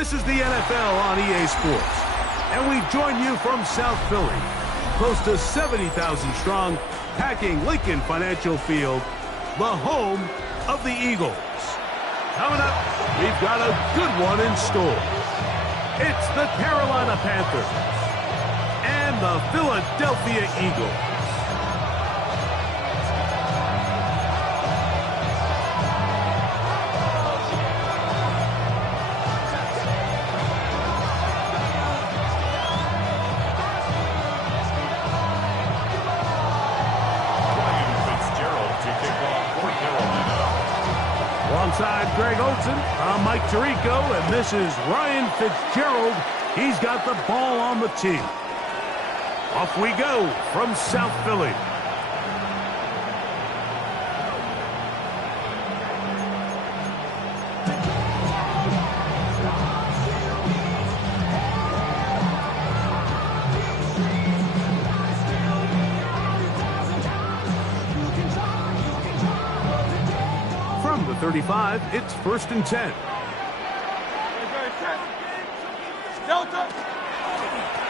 This is the NFL on EA Sports, and we join you from South Philly, close to 70,000 strong, packing Lincoln Financial Field, the home of the Eagles. Coming up, we've got a good one in store. It's the Carolina Panthers and the Philadelphia Eagles. Alongside Greg Olson, I'm Mike Tirico, and this is Ryan Fitzgerald. He's got the ball on the tee. Off we go from South Philly. From the 35, it's 1st and 10.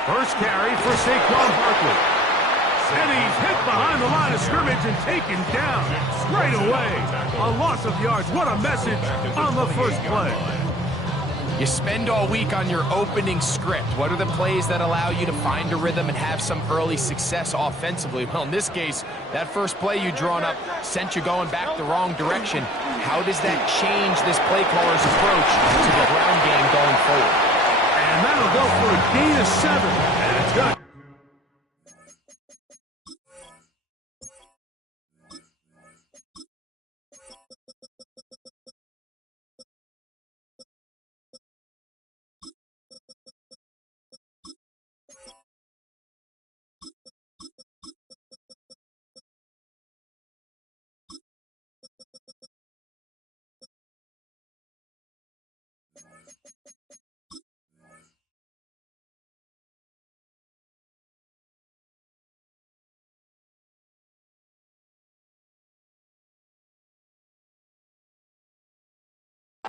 First carry for Saquon Barkley. And he's hit behind the line of scrimmage and taken down straight away. A loss of yards. What a message on the first play. You spend all week on your opening script. What are the plays that allow you to find a rhythm and have some early success offensively? Well, in this case, that first play you drawn up sent you going back the wrong direction. How does that change this play caller's approach to the ground game going forward? And that'll go for a gain of 7. And it's good.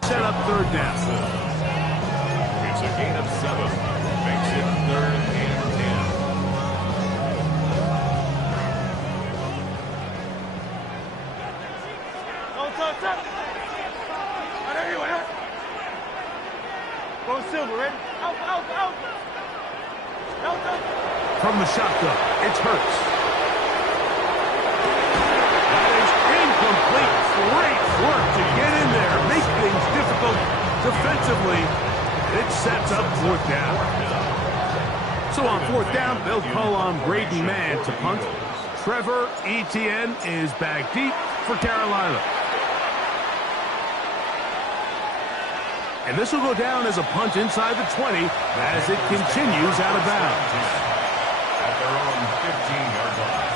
Set up 3rd down. It's a gain of 7. Makes it 3rd and 10. Go Silver, ready? Out. From the shotgun, it's Hurts. That is incomplete. Great work to get in there, make things difficult defensively. It sets up 4th down. So on 4th down, they'll call on Braden Mann to punt. Trevor Etienne is back deep for Carolina. And this will go down as a punt inside the 20 as it continues out of bounds. At their own 15-yard line.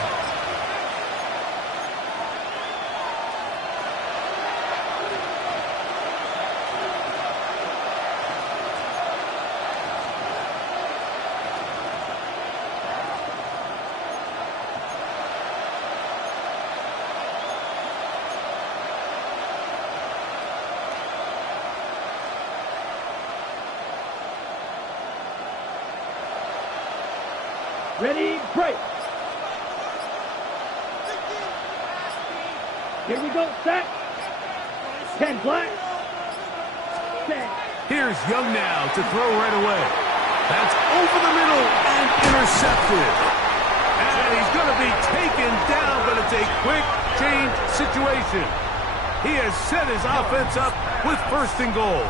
Ready, break. Here we go, set. 10 black. Set. Here's Young now to throw right away. That's over the middle and intercepted. And he's going to be taken down, but it's a quick change situation. He has set his offense up with 1st and goal.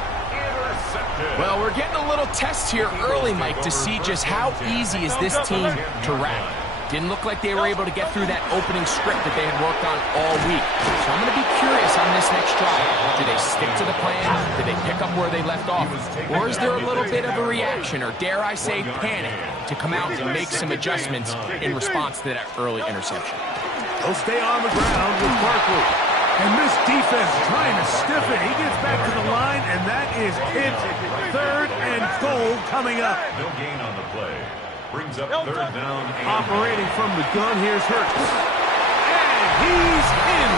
Well, we're getting a little test here early, Mike, to see just how easy is this team to wrap. Didn't look like they were able to get through that opening script that they had worked on all week. So I'm going to be curious on this next drive. Do they stick to the plan? Do they pick up where they left off? Or is there a little bit of a reaction, or dare I say panic, to come out and make some adjustments in response to that early interception? They'll stay on the ground with Barkley. And this defense trying to stiff it. He gets back to the line, and that is it. 3rd and goal coming up. No gain on the play. Brings up 3rd down. Operating from the gun, here's Hurts. And he's in.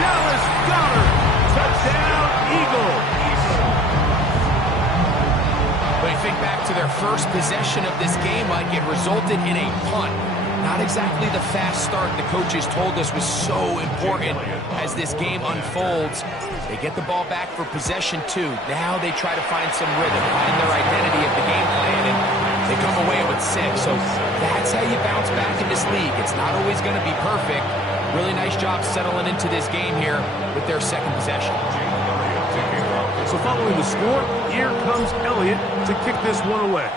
Dallas Goedert. Touchdown, Eagles. think back to their first possession of this game, Mike, it resulted in a punt. Not exactly the fast start the coaches told us was so important as this game unfolds. They get the ball back for possession 2. Now they try to find some rhythm, find their identity of the game plan, and they come away with 6. So that's how you bounce back in this league. It's not always going to be perfect. Really nice job settling into this game here with their second possession. So following the score, here comes Elliott to kick this one away.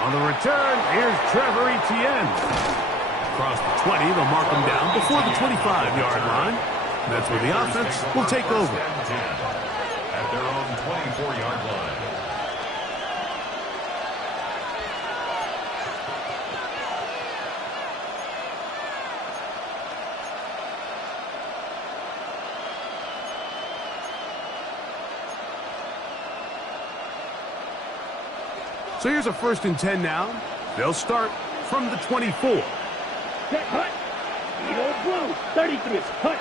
On the return, here's Trevor Etienne. Across the 20, they'll mark him down before the 25-yard line. That's where the offense will take over. At their own 24-yard line. So here's a 1st and 10 now. They'll start from the 24. Hut. Blue. 33. Hut.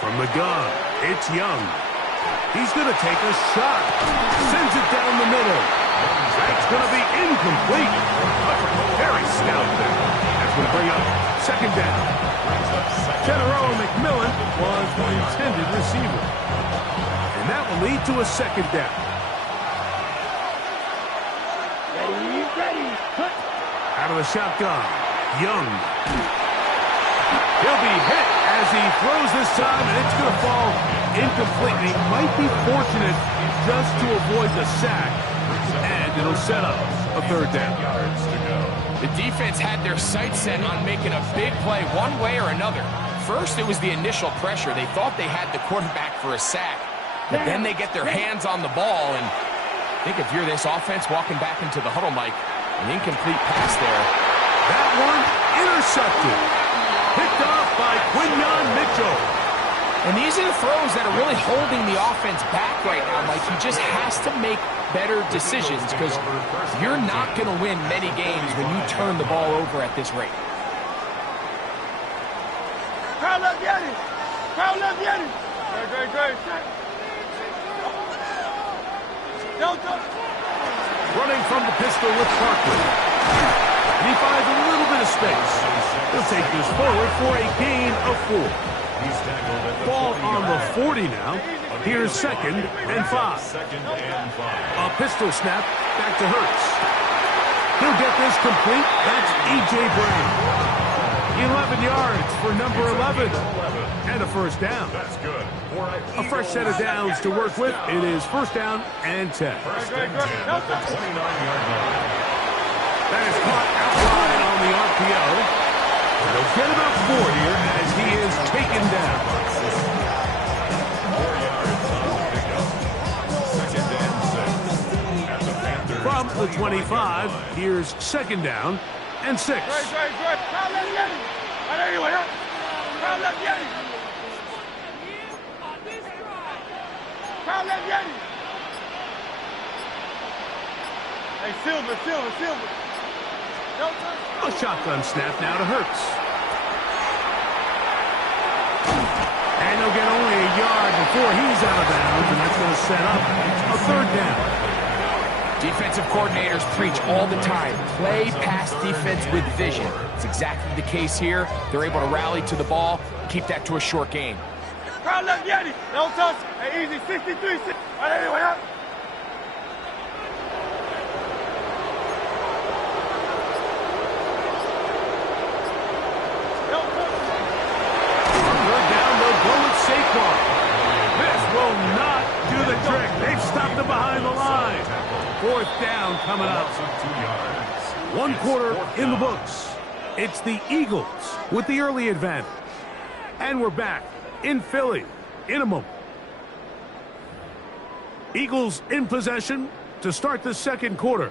From the gun, it's Young. He's going to take a shot. Sends it down the middle. That's going to be incomplete. Very stout there. That's going to bring up 2nd down. Tenero McMillan was the intended receiver. And that will lead to a 2nd down. Ready. Hut. Out of the shotgun, Young. He'll be hit as he throws this time, and it's going to fall incomplete. He might be fortunate just to avoid the sack, and it'll set up a 3rd down. The defense had their sights set on making a big play one way or another. First, it was the initial pressure. They thought they had the quarterback for a sack, but then they get their hands on the ball, and I think if you're this offense walking back into the huddle, Mike, an incomplete pass there. That one intercepted. Picked off by Quinyon Mitchell. And these are the throws that are really holding the offense back right now, Mike. He just has to make better decisions because you're not going to win many games when you turn the ball over at this rate. Crowd left Yanni. Great. Running from the pistol with Parker. And he finds a little bit of space. He'll take this forward for a gain of 4. Ball on the 40 now. Here's 2nd and 5. A pistol snap back to Hurts. He'll get this complete. That's E.J. Brown. 11 yards for number 11. And a 1st down. That's good. A fresh set of downs to work with. It is 1st down and 10. First and 10 at the 29-yard line. That is caught outside on the RPO. And they'll get about 4 here as he is taken down. 4 yards on the pickup. 2nd and 6. At the Panthers. From the 25, here's 2nd down and 6. Crowd left Yanni. Hey, Silver. A shotgun snap now to Hurts. And they'll get only a yard before he's out of bounds, and that's going to set up a 3rd down. Defensive coordinators preach all the time, play pass defense with vision. It's exactly the case here. They're able to rally to the ball, keep that to a short game. Crowd left Yanni. Don't touch. Hey, easy. 63. Anyway, up. This will not do the trick. They've stopped him behind the line. 4th down coming up. 1 quarter in the books. It's the Eagles with the early advantage. And we're back in Philly in a moment. Eagles in possession to start the 2nd quarter.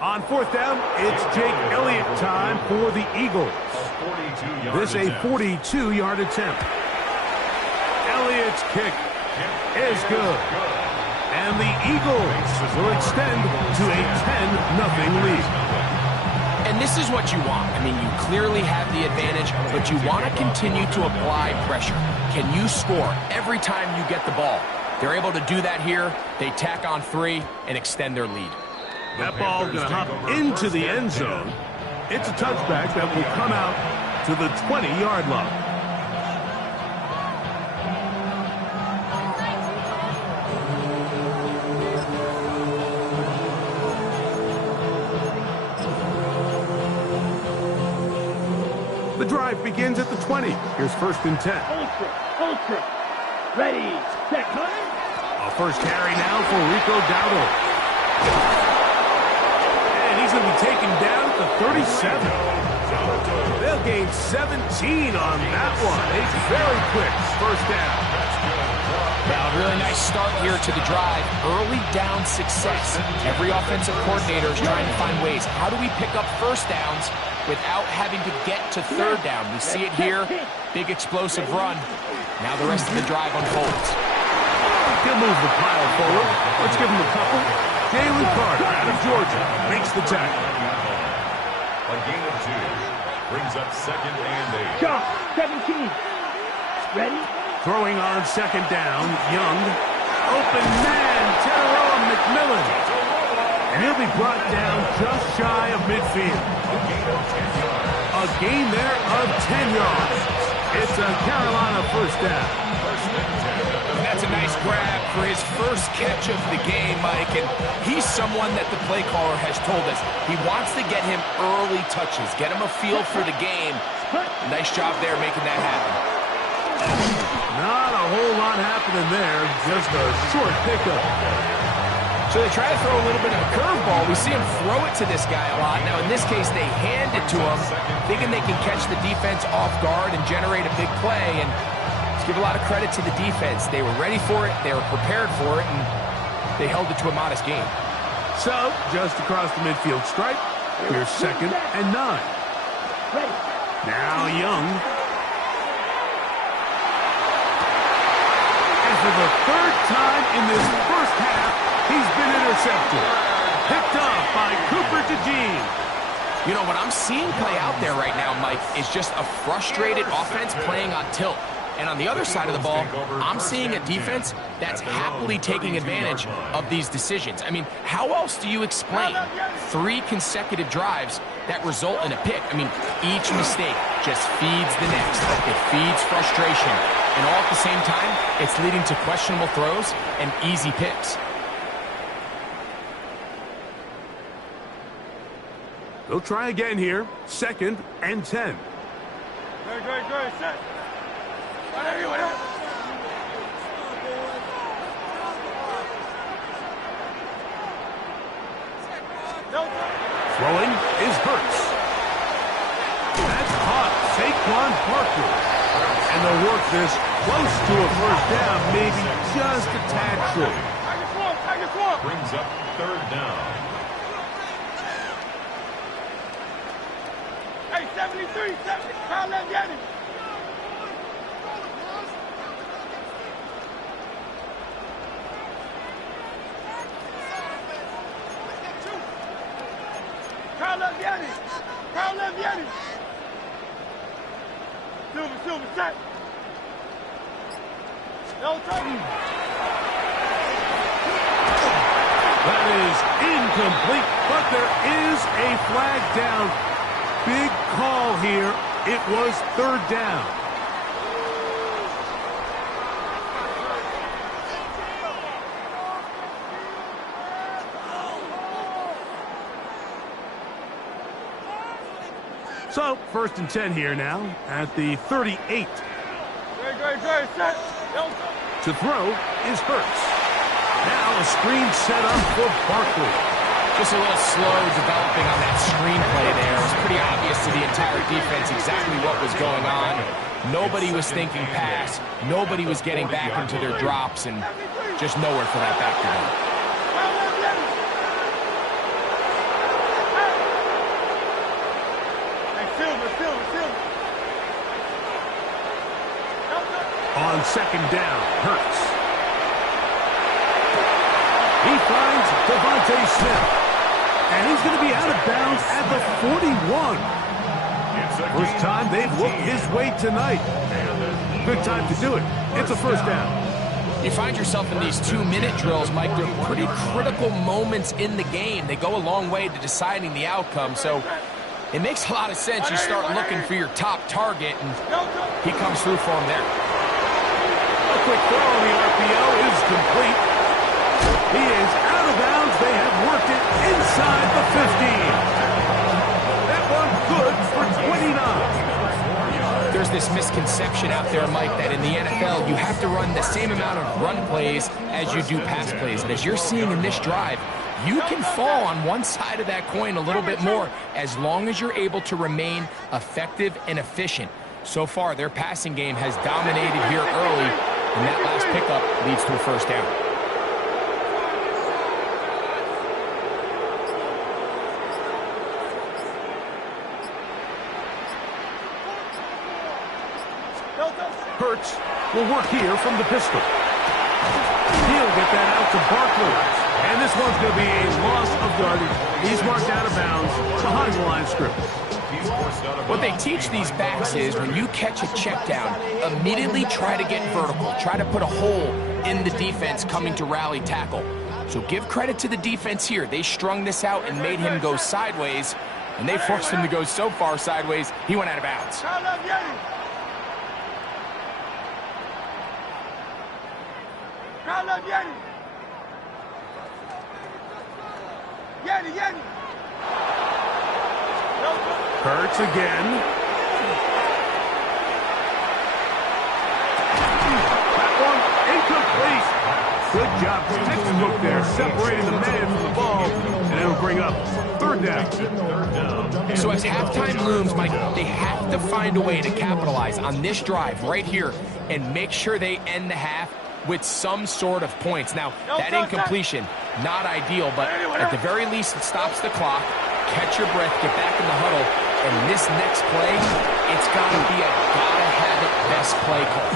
On 4th down, it's Jake Elliott time for the Eagles. This a 42-yard attempt. Elliott's kick is good. And the Eagles will extend to a 10-0 lead. And this is what you want. I mean, you clearly have the advantage, but you want to continue to apply pressure. Can you score every time you get the ball? They're able to do that here. They tack on 3 and extend their lead. That ball going to hop into the end zone. It's a touchback that will come out to the 20-yard line. The drive begins at the 20. Here's 1st and 10. Ultra. Ready, set, A first carry now for Rico Dowdle. And he's going to be taken down at the 37. They'll gain 17 on that one. A very quick first down. Now, a really nice start here to the drive. Early down success. Every offensive coordinator is trying to find ways. How do we pick up first downs without having to get to 3rd down? We see it here. Big explosive run. Now the rest of the drive unfolds. He'll move the pile forward. Let's give him a couple. Jalen Carter out of Georgia makes the tackle. A gain of 2. Brings up 2nd and 8. Shot, 17. Ready? Throwing on 2nd down, Young. Open man, Teteroa McMillan. And he'll be brought down just shy of midfield. A gain there of 10 yards. It's a Carolina first down. That's a nice grab for his first catch of the game, Mike. And he's someone that the play caller has told us he wants to get him early touches, get him a feel for the game. Nice job there making that happen. Not a whole lot happening there, just a short pickup. So they try to throw a little bit of a curveball. We see him throw it to this guy a lot. Now, in this case, they hand it to him, thinking they can catch the defense off guard and generate a big play. And let's give a lot of credit to the defense. They were ready for it, they were prepared for it, and they held it to a modest gain. So, just across the midfield stripe, here's 2nd and 9. Now Young. And for the 3rd time in this first half, he's been intercepted. Picked off by Cooper DeJean. You know, what I'm seeing play out there right now, Mike, is just a frustrated offense playing on tilt. And on the other side of the ball, I'm seeing a defense that's happily taking advantage of these decisions. I mean, how else do you explain 3 consecutive drives that result in a pick? I mean, each mistake just feeds the next. It feeds frustration. And all at the same time, it's leading to questionable throws and easy picks. They'll try again here. 2nd and 10. Great, set. Whatever. Throwing is Hurts. That's caught. Saquon Barkley. And they'll work this close to a first down, maybe just a tad short. I just want. Brings up 3rd down. Hey, 73, 70. Kyle left Yanni. Kyle left Yanni. Silver, set. No trouble. That is incomplete, but there is a flag down. Big call here. It was 3rd down. So, 1st and 10 here now at the 38. Great, set. To throw is Hurts. Now a screen set up for Barkley. Just a little slow developing on that screenplay there. It was pretty obvious to the entire defense exactly what was going on. Nobody was thinking pass. Nobody was getting back into their drops, and just nowhere for that back to go. On 2nd down, Hurts. He finds Devontae Smith. And he's going to be out of bounds at the 41. First time they've looked his way tonight. Good time to do it. It's a first down. You find yourself in these 2-minute drills, Mike. They're pretty critical moments in the game. They go a long way to deciding the outcome, so it makes a lot of sense. You start looking for your top target, and he comes through for him there. A quick throw on the RPO is complete. He is out of bounds. They have worked it inside the 15. That one good for 29. There's this misconception out there, Mike, that in the NFL you have to run the same amount of run plays as you do pass plays. And as you're seeing in this drive, you can fall on one side of that coin a little bit more as long as you're able to remain effective and efficient. So far, their passing game has dominated here early, and that last pickup leads to a first down. Hurts will work here from the pistol. He'll get that out to Barkley. And this one's going to be a loss of yardage. He's marked out of bounds behind the line of scrimmage. What they teach these backs is when you catch a check down, immediately try to get vertical. Try to put a hole in the defense coming to rally tackle. So give credit to the defense here. They strung this out and made him go sideways, and they forced him to go so far sideways, he went out of bounds. Hurts again. That one incomplete. Good job. Textbook there, separating the man from the ball, and it'll bring up third down. So as halftime looms, Mike, they have to find a way to capitalize on this drive right here and make sure they end the half with some sort of points. Now, that incompletion, not ideal, but at the very least, it stops the clock. Catch your breath, get back in the huddle, and this next play, it's got to be a gotta-have-it best play call.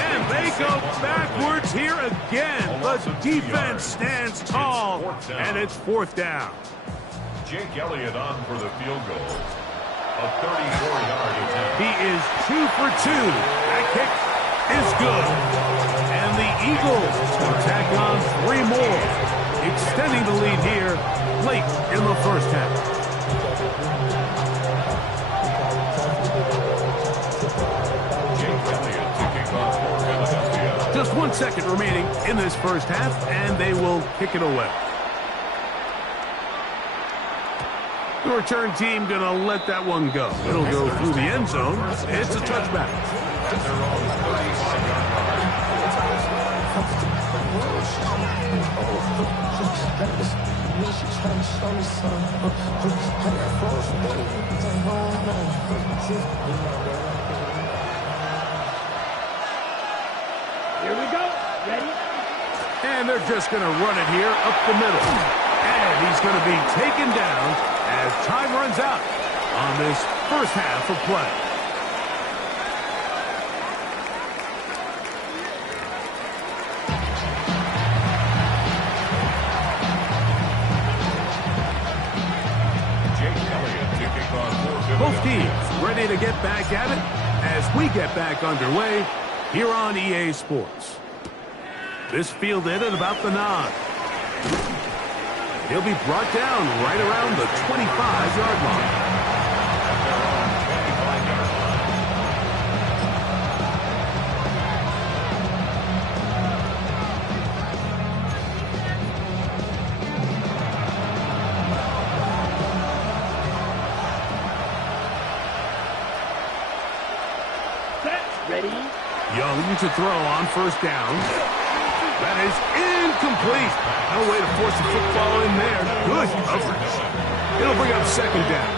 And they go backwards here again. The defense stands tall, and it's fourth down. Jake Elliott on for the field goal. A 34-yard attempt. He is 2 for 2. That kick is good. And the Eagles will tack on 3 more, extending the lead here late in the first half. Just 1 second remaining in this first half, and they will kick it away. The return team going to let that one go. It'll go through the end zone. It's a touchback. Here we go. Ready? And they're just going to run it here up the middle. And he's going to be taken down as time runs out on this first half of play. Both teams ready to get back at it as we get back underway here on EA Sports. This fielded at about the 9. He'll be brought down right around the 25-yard line. Ready? Young to throw on first down. That is incomplete. No way to force the football in there. Good coverage. It'll bring up second down.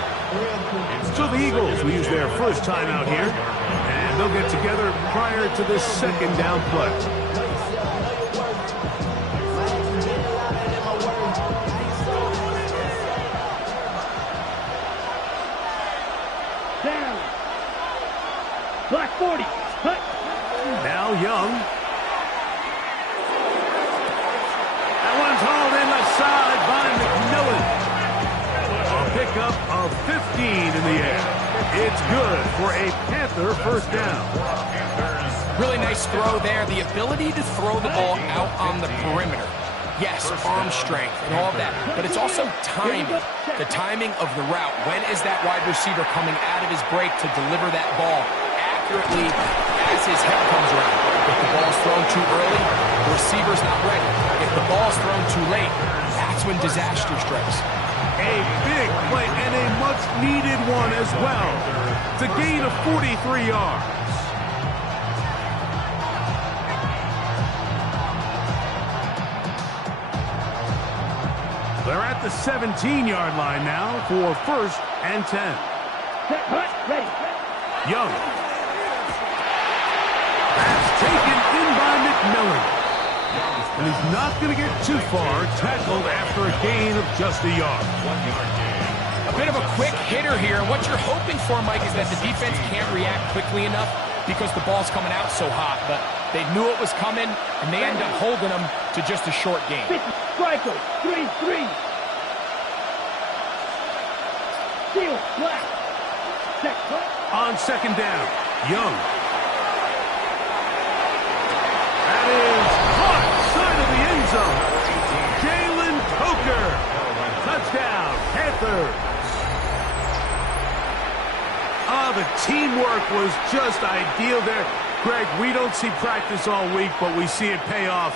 So the Eagles will use their first time out here, and they'll get together prior to this second down play. Down. Black 40. Hut. Now Young. That one's hauled in the side by McMillan. 15 in the air. It's good for a Panther first down. Really nice throw there. The ability to throw the ball out on the perimeter. Yes, arm strength and all that, but it's also timing. The timing of the route. When is that wide receiver coming out of his break to deliver that ball accurately as his head comes around? If the ball's thrown too early, the receiver's not ready. If the ball's thrown too late, that's when disaster strikes. A big play and a much-needed one as well. It's a gain of 43 yards. They're at the 17-yard line now for 1st and 10. Young. That's taken in by McMillan. And he's not going to get too far, tackled after a gain of just a yard. A bit of a quick hitter here. What you're hoping for, Mike, is that the defense can't react quickly enough because the ball's coming out so hot. But they knew it was coming, and they end up holding them to just a short gain. Striker, 3-3. Steal, black. On second down, Young. That is caught side of the end zone. Jalen Coker. Touchdown, Panthers. The teamwork was just ideal there. Greg, we don't see practice all week, but we see it pay off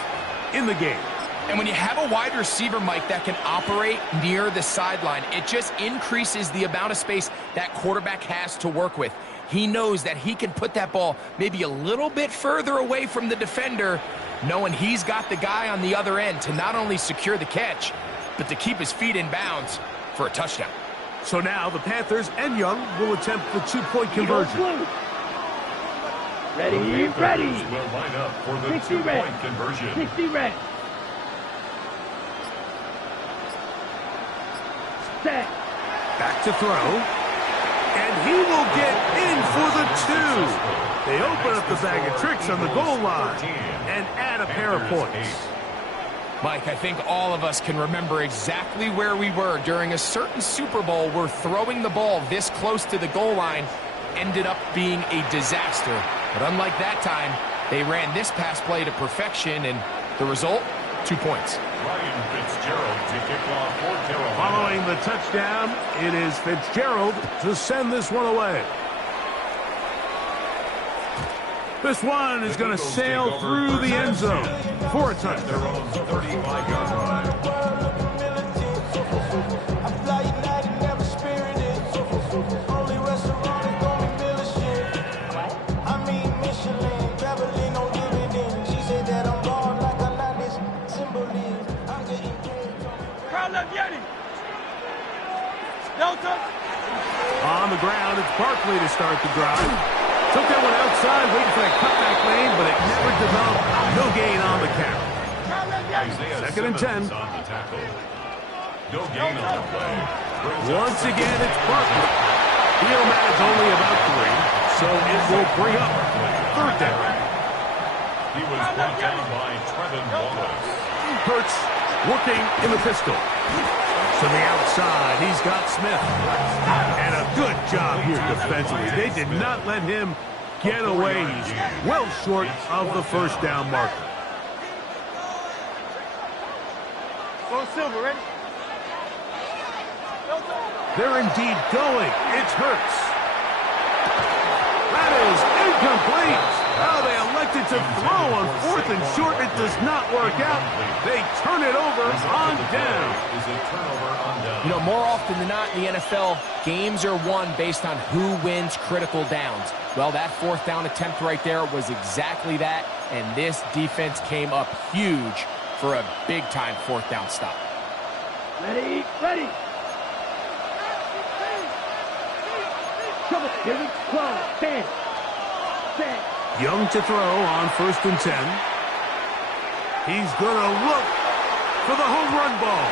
in the game. And when you have a wide receiver, Mike, that can operate near the sideline, it just increases the amount of space that quarterback has to work with. He knows that he can put that ball maybe a little bit further away from the defender, knowing he's got the guy on the other end to not only secure the catch, but to keep his feet in bounds for a touchdown. So now the Panthers and Young will attempt the two-point conversion. Ready. Will line up for the 60 two-point red. conversion. 60 red. Set. Back to throw. And he will get in for the 2. They open up the bag of tricks on the goal line and add a pair of points. Mike, I think all of us can remember exactly where we were during a certain Super Bowl where throwing the ball this close to the goal line ended up being a disaster. But unlike that time, they ran this pass play to perfection, and the result, 2 points. Ryan Fitzgerald to kick off for Carolina. Following the touchdown, it is Fitzgerald to send this one away. This one is going to sail through the end zone for a touchdown. 35-yard line. On the ground, it's Barkley to start the drive. Took that one outside, waiting for that cutback lane, but it never developed. No gain on the carry. Second and 10. On the tackle. No gain on the play. Once again, it's Barkley. Field man is only about 3, so it will bring up third down. He was brought down by Trevin Wallace. Hurts working in the pistol. To the outside, he's got Smith. And a good job here defensively. They did not let him get away. He's well short of the first down marker. Go Silver, ready? They're indeed going. It's Hurts. That is incomplete. Now they elected to throw on 4th and short. It does not work out. They turn it over on down. You know, more often than not in the NFL, games are won based on who wins critical downs. Well, that 4th down attempt right there was exactly that, and this defense came up huge for a big-time 4th down stop. Ready. Come on, here we go. 10. Young to throw on 1st and 10. He's going to look for the home run ball.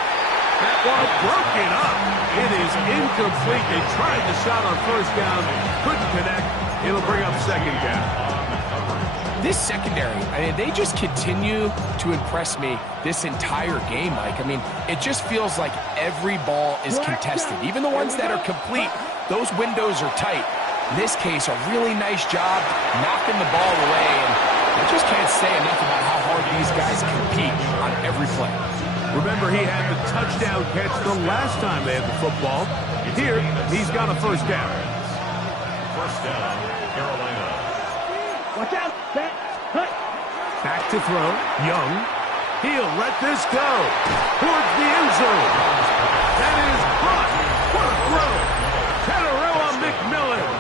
That one broken up. It is incomplete. They tried the shot on 1st down. Couldn't connect. It'll bring up 2nd down. This secondary, I mean, they just continue to impress me this entire game, Mike. I mean, it just feels like every ball is contested. Even the ones that are complete, those windows are tight. In this case, a really nice job knocking the ball away, and I just can't say enough about how hard these guys compete on every play. Remember, he had the touchdown catch the last time they had the football. Here, he's got a first down. First down, Carolina. Watch out. Set. Cut. Back to throw. Young. He'll let this go. Towards the end zone. That is caught. What a throw. Catarella McMillan.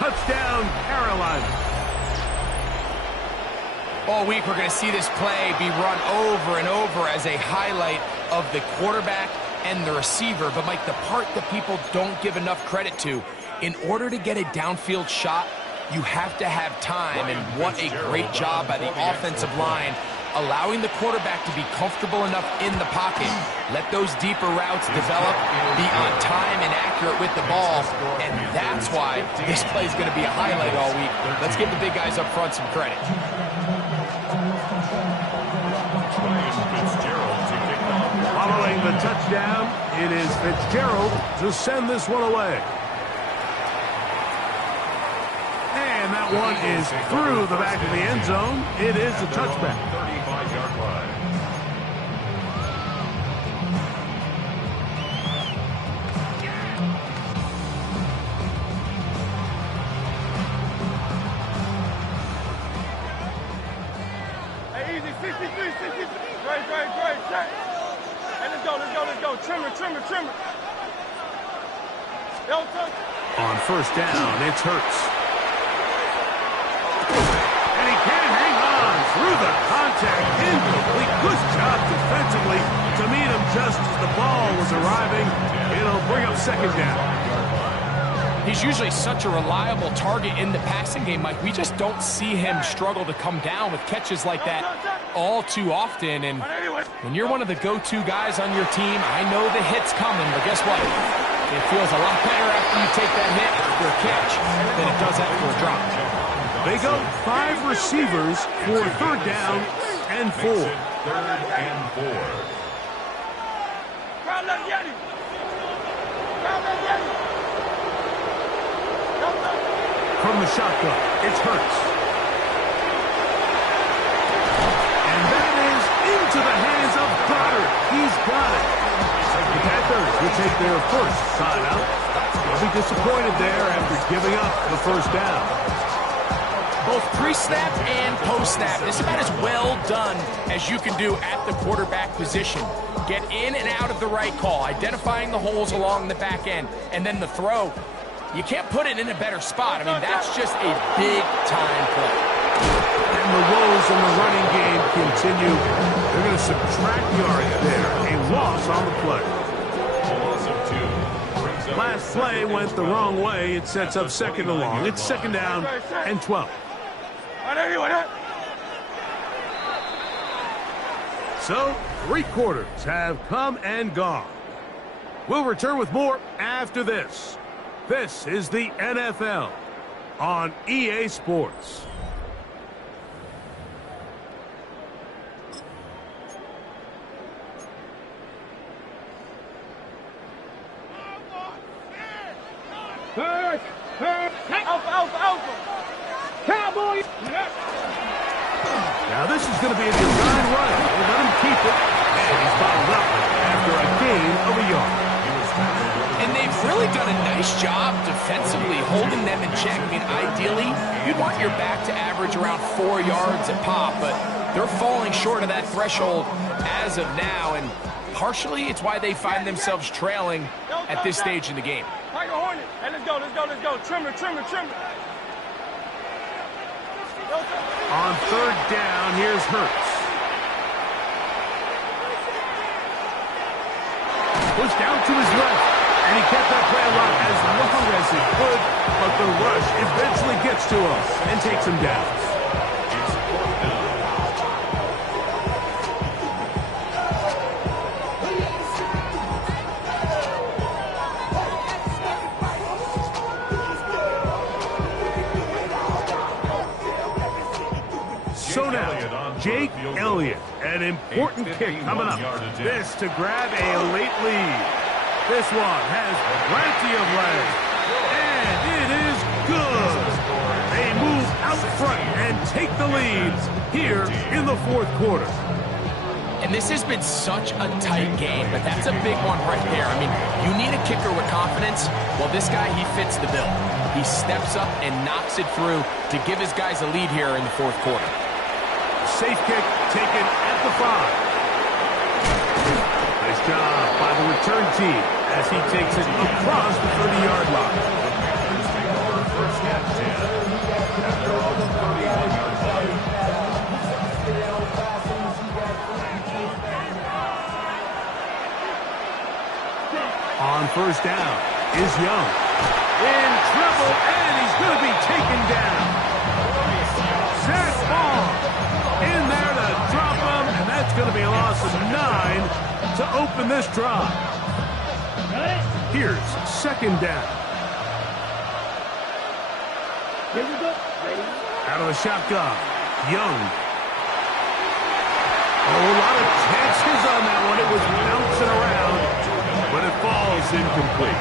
Touchdown, Carolina. All week, we're going to see this play be run over and over as a highlight of the quarterback and the receiver. But, Mike, the part that people don't give enough credit to, in order to get a downfield shot, you have to have time. And what a great job by the offensive line, allowing the quarterback to be comfortable enough in the pocket, let those deeper routes develop, be on time and accurate with the ball. And that's why this play is going to be a highlight all week. Let's give the big guys up front some credit. Following the touchdown, it is Fitzgerald to send this one away. And that one is through the back of the end zone. It is a touchback. 35-yard line. Hey, easy, 63, 63. Great, check. Hey, let's go. Trimmer. Don't touch. On first down, it's Hurts. And he can't hang on through the contact. Incomplete. Good job defensively to meet him just as the ball was arriving. It'll bring up second down. He's usually such a reliable target in the passing game, Mike. We just don't see him struggle to come down with catches like that all too often. And when you're one of the go-to guys on your team, I know the hit's coming, but guess what? It feels a lot better after you take that hit after a catch than it does after a drop. They go 5 receivers for third down and 4. Third and 4. Crowd left Yeti. From the shotgun, it's Hurts. And that is into the hands of Goddard. He's got it. The Panthers will take their first timeout. They'll be disappointed there after giving up the first down. Both pre-snap and post-snap, it's about as well done as you can do at the quarterback position. Get in and out of the right call, identifying the holes along the back end, and then the throw. You can't put it in a better spot. I mean, that's just a big-time play. And the woes in the running game continue. They're going to subtract yards there. A loss on the play. Loss of 2. Last play went the wrong way. It sets up second and long. It's second down and 12. So, 3 quarters have come and gone. We'll return with more after this. This is the NFL on EA Sports. Alpha. Cowboys. Now this is going to be a design run. We'll let him keep it. And he's bottled up after a gain of a yard. And they've really done a nice job defensively holding them in check. I mean, ideally, you'd want your back to average around 4 yards a pop, but they're falling short of that threshold as of now, and partially it's why they find themselves trailing at this stage in the game. Tiger Hornet. Hey, let's go. Trimmer. On third down, here's Hurts. Pushed out to his left, and he kept that play alive as long as he could, but the rush eventually gets to him and takes him down. Elliott. An important kick coming up. This to grab a late lead. This one has plenty of legs. And it is good. They move out front and take the lead here in the fourth quarter. And this has been such a tight game, but that's a big one right there. I mean, you need a kicker with confidence. Well, this guy, he fits the bill. He steps up and knocks it through to give his guys a lead here in the fourth quarter. Safe kick taken at the 5. Nice job by the return team as he takes it across the 30-yard line. First and 10. And they're on the 31-yard line. On first down is Young. In trouble, and he's going to be taken down. Zach Ball in there to drop him, and that's going to be a loss of 9 to open this drive. Here's second down. Here we go. Ready? Out of the shotgun, Young. Oh, a lot of chances on that one. It was bouncing around, but it falls incomplete.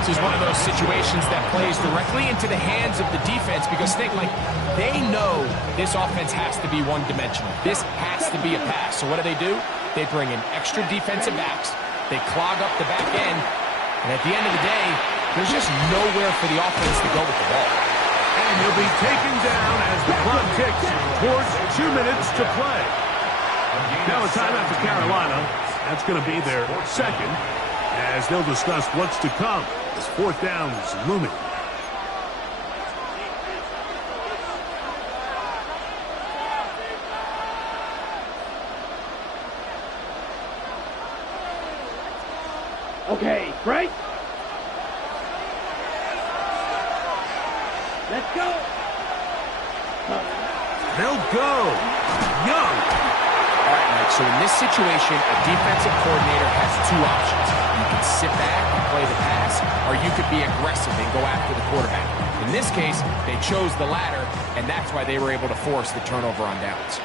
This is one of those situations that plays directly into the hands of the defense because they know this offense has to be one-dimensional. This has to be a pass. So what do? They bring in extra defensive backs. They clog up the back end. And at the end of the day, there's just nowhere for the offense to go with the ball. And he'll be taken down as the clock ticks towards 2 minutes to play. Now a timeout for Carolina. That's going to be their second, as they'll discuss what's to come as fourth down is looming. Okay, break. Let's go. They'll go. Young. All right, Mike, so in this situation, a defensive coordinator has two options. You can sit back and play the pass, or you could be aggressive and go after the quarterback. In this case, they chose the latter, and that's why they were able to force the turnover on downs.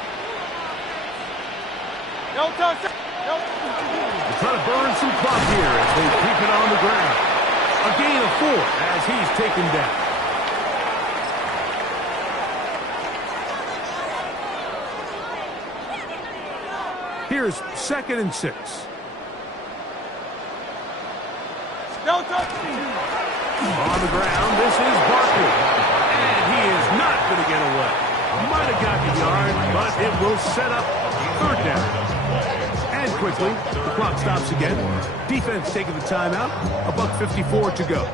No touch. No. They're trying to burn some clock here as they keep it on the ground. A gain of 4 as he's taken down. Here's second and 6. No touch. On the ground, this is Barkley. And he is not going to get away. Might have gotten a yard, but it will set up third down. And quickly, the clock stops again. Defense taking the timeout. $1:54 to go.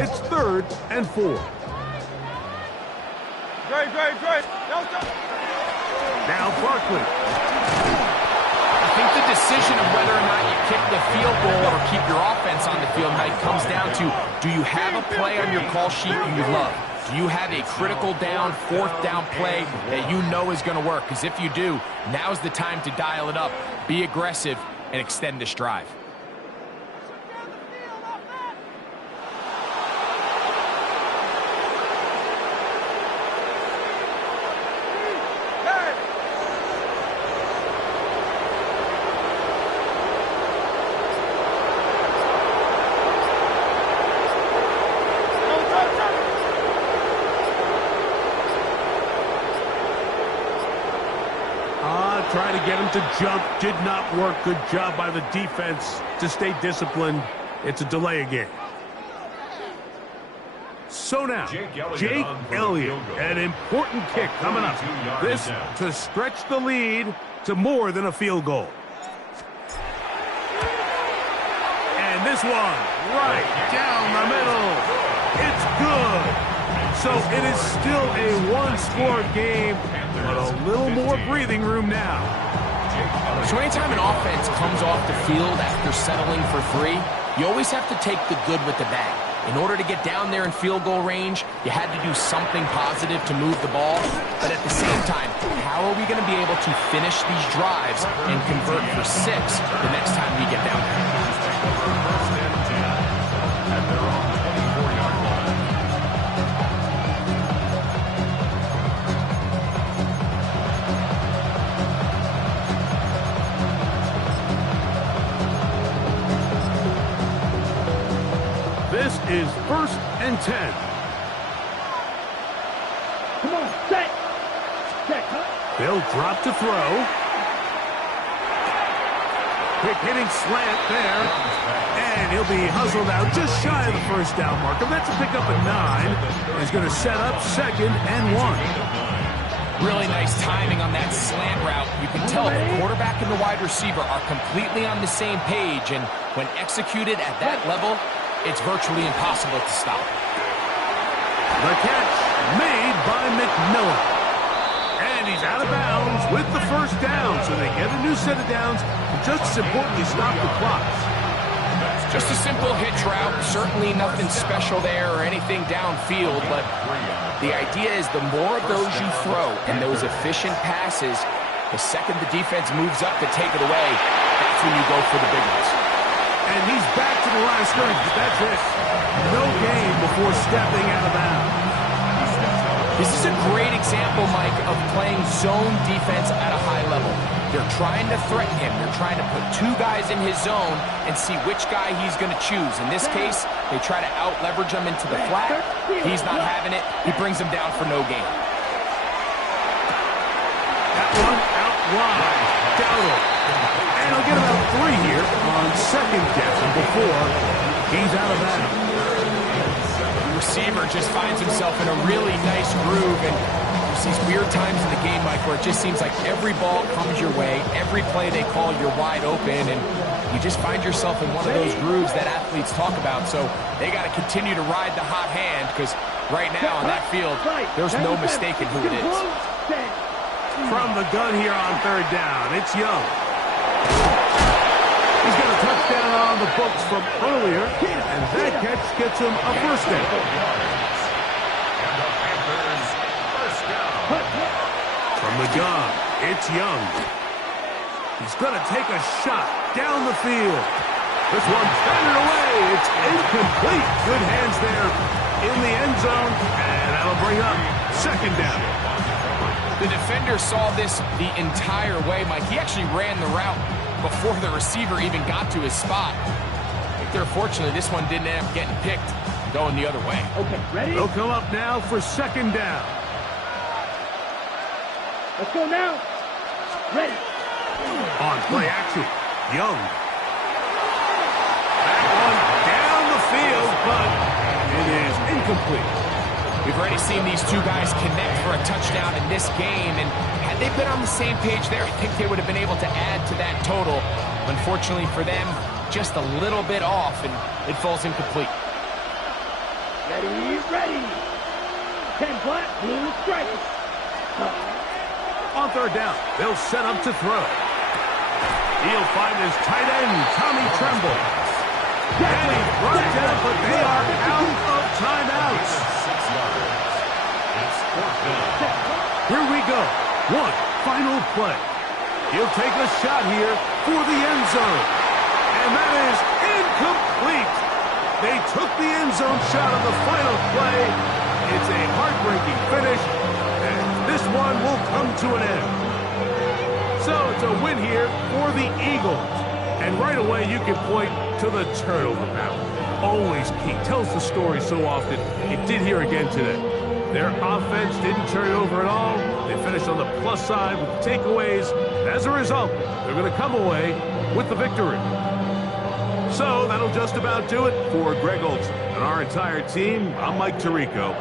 It's third and 4. Great. No touch. Now Barkley. I think the decision of whether or not you kick the field goal or keep your offense on the field, Mike, comes down to, do you have a play on your call sheet you love? Do you have a critical down, fourth down play that you know is going to work? Because if you do, now's the time to dial it up, be aggressive, and extend this drive. Trying to get him to jump. Did not work. Good job by the defense to stay disciplined. It's a delay again. So now, Jake Elliott, an important kick coming up. This to stretch the lead to more than a field goal. And this one right down the middle. It's good. So it is still a one-score game, but a little more breathing room now. So anytime an offense comes off the field after settling for 3, you always have to take the good with the bad. In order to get down there in field goal range, you had to do something positive to move the ball. But at the same time, how are we going to be able to finish these drives and convert for 6 the next time we get down there? and 10. Come on, set. Set, huh? They'll drop to throw. Quick hitting slant there. And he'll be hustled out just shy of the first down marker. That's a pickup at 9. He's going to set up 2nd and 1. Really nice timing on that slant route. You can tell the quarterback and the wide receiver are completely on the same page, and when executed at that level, it's virtually impossible to stop. The catch made by McMillan. And he's out of bounds with the first down, so they get a new set of downs, and just as importantly, stop the clock. Just a simple hitch route, certainly nothing special there or anything downfield, but the idea is the more of those you throw and those efficient passes, the second the defense moves up to take it away, that's when you go for the big ones. And he's back to the line of scrimmage, but that's it. No gain before stepping out of bounds. This is a great example, Mike, of playing zone defense at a high level. They're trying to threaten him. They're trying to put 2 guys in his zone and see which guy he's going to choose. In this case, they try to out-leverage him into the flat. He's not having it. He brings him down for no gain. That one out wide. Dowdle. And he'll get about 3 here on 2nd down before he's out of bounds. Receiver just finds himself in a really nice groove, and there's these weird times in the game, Mike, where it just seems like every ball comes your way, every play they call, you're wide open, and you just find yourself in one of those grooves that athletes talk about. So they got to continue to ride the hot hand, because right now on that field, there's no mistaking who it is. From the gun here on 3rd down, it's Young. He's got a touchdown on the books from earlier, and that catch gets him a first down. From the gun, it's Young. He's going to take a shot down the field. This one batted away. It's incomplete. Good hands there in the end zone, and that'll bring up 2nd down. The defender saw this the entire way, Mike. He actually ran the route before the receiver even got to his spot. I think they're fortunate this one didn't end up getting picked, going the other way. Okay, ready? They'll come up now for 2nd down. Let's go now. Ready. On play action, Young. That one down the field, but it is incomplete. We've already seen these 2 guys connect for a touchdown in this game, and had they been on the same page there, I think they would have been able to add to that total. Unfortunately for them, just a little bit off, and it falls incomplete. Ready, ready. 10 black, blue stripes. On 3rd down, they'll set up to throw. He'll find his tight end, Tommy Tremble. And he's brought down, but they are out of timeouts. Here we go. One final play. He'll take a shot here for the end zone. And that is incomplete. They took the end zone shot on the final play. It's a heartbreaking finish, and this one will come to an end. So it's a win here for the Eagles. And right away you can point to the turnover battle. Always key. Tells the story so often. It did here again today. Their offense didn't turn it over at all. They finished on the plus side with the takeaways. As a result, they're going to come away with the victory. So that'll just about do it for Greg Olson and our entire team. I'm Mike Tirico.